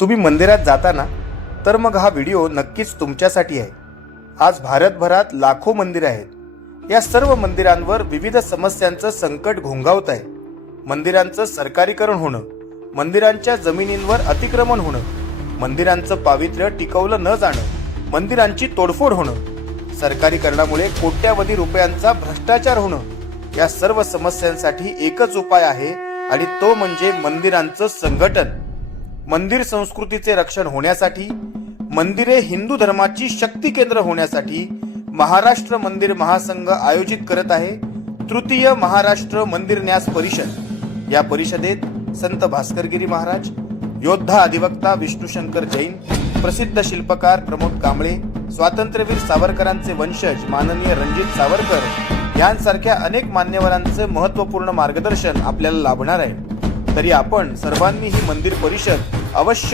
तुम्ही मंदिरात जाता ना, तर मग हा व्हिडिओ नक्कीच तुमच्यासाठी आहे। आज भारतभरात लाखो मंदिरे आहेत। या सर्व मंदिरांवर विविध समस्यांचं संकट घोंघावत आहे। मंदिरांचं सरकारीकरण होणं, मंदिरांच्या जमिनींवर अतिक्रमण होणं, मंदिरांचं पावित्र्य टिकवलं न जाणं, मंदिरांची तोडफोड होणं, सरकारीकरणामुळे कोट्यावधी रुपयांचा भ्रष्टाचार होणं, या सर्व समस्यांसाठी एकच उपाय आहे आणि तो म्हणजे मंदिरांचं संघटन। मंदिर संस्कृतीचे रक्षण होण्यासाठी, मंदिरे हिंदू धर्माची शक्ती केंद्र होण्यासाठी महाराष्ट्र मंदिर महासंघ आयोजित करत आहे तृतीय महाराष्ट्र मंदिर न्यास परिषद। या परिषदेत संत भास्करगिरी महाराज, योद्धा अधिवक्ता विष्णुशंकर जैन, प्रसिद्ध शिल्पकार प्रमोद कांबळे, स्वातंत्र्यवीर सावरकरांचे वंशज माननीय रणजित सावरकर यांसारख्या अनेक मान्यवरांचे महत्त्वपूर्ण मार्गदर्शन आपल्याला लाभणार आहे। तरी आपण सर्वांनी ही मंदिर परिषद अवश्य